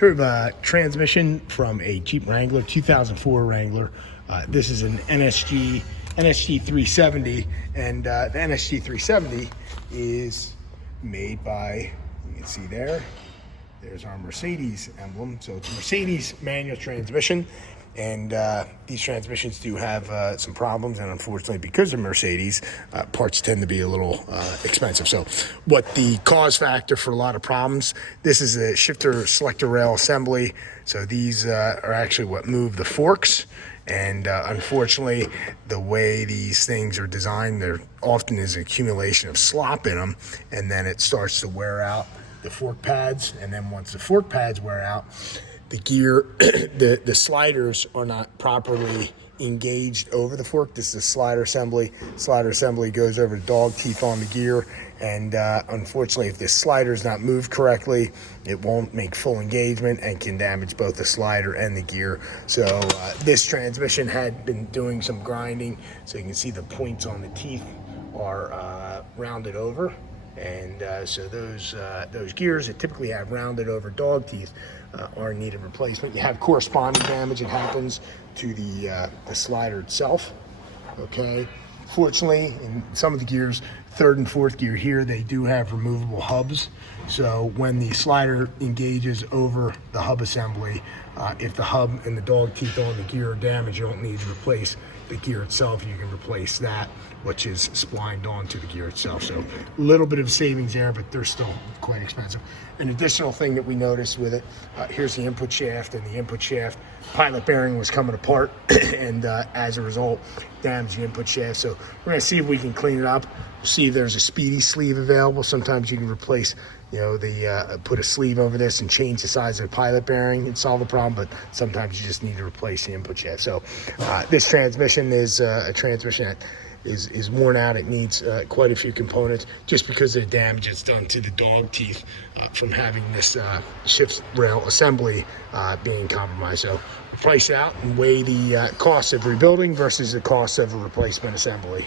Here we have a transmission from a Jeep Wrangler, 2004 Wrangler. This is an NSG370, and the NSG370 is made by, you can see there's our Mercedes emblem. So it's a Mercedes manual transmission, and these transmissions do have some problems, and unfortunately, because of Mercedes, parts tend to be a little expensive. So what the cause factor for a lot of problems, this is a shifter selector rail assembly. So these are actually what move the forks. And unfortunately, the way these things are designed, there often is an accumulation of slop in them, and then it starts to wear out the fork pads. And then once the fork pads wear out, the gear, the sliders are not properly engaged over the fork. This is a slider assembly. Slider assembly goes over the dog teeth on the gear, and unfortunately, if this slider is not moved correctly, it won't make full engagement and can damage both the slider and the gear. So this transmission had been doing some grinding, so you can see the points on the teeth are rounded over. And so those gears that typically have rounded over dog teeth are in need of replacement. You have corresponding damage that happens to the slider itself. Okay. Fortunately, in some of the gears, third and fourth gear here, they do have removable hubs. So when the slider engages over the hub assembly, if the hub and the dog teeth on the gear are damaged, you don't need to replace the gear itself. You can replace that, which is splined onto the gear itself. So a little bit of savings there, but they're still quite expensive. An additional thing that we noticed with it, here's the input shaft, and the input shaft pilot bearing was coming apart, and as a result, damaged the input shaft. So we're gonna see if we can clean it up. See if there's a speedy sleeve available. Sometimes you can replace, put a sleeve over this and change the size of the pilot bearing and solve the problem, but sometimes you just need to replace the input shaft. So this transmission is a transmission that is worn out. It needs quite a few components just because of the damage it's done to the dog teeth from having this shift rail assembly being compromised. So price out and weigh the cost of rebuilding versus the cost of a replacement assembly.